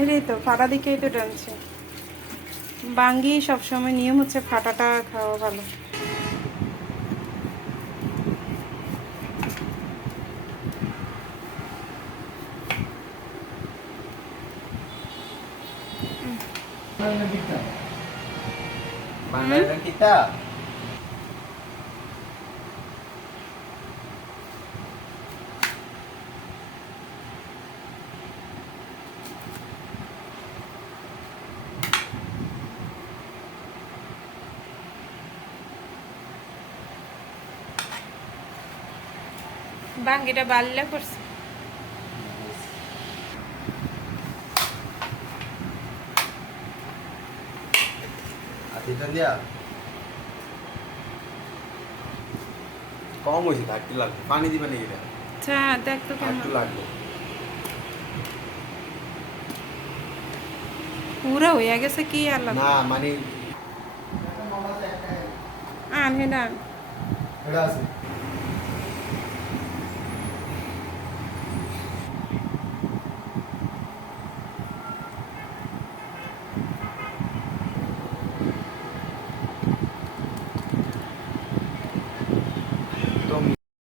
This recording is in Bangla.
এটাই তো ফাটা দিকেই তো টানছে। বাঙ্গি সবসময় নিয়ম হচ্ছে ফাটাটা খাওয়া ভালো। kita বাঙ্গিটা বাল্লা করছে। Atitan dia কম হয়েছে, ঘাটতি লাগবে। পানি দিবে নাকি এটা? আচ্ছা দেখ তো কেমন একটু লাগবে। পুরো হয়ে গেছে কি আর লাগবে না মানে আন হেডান এটা আছে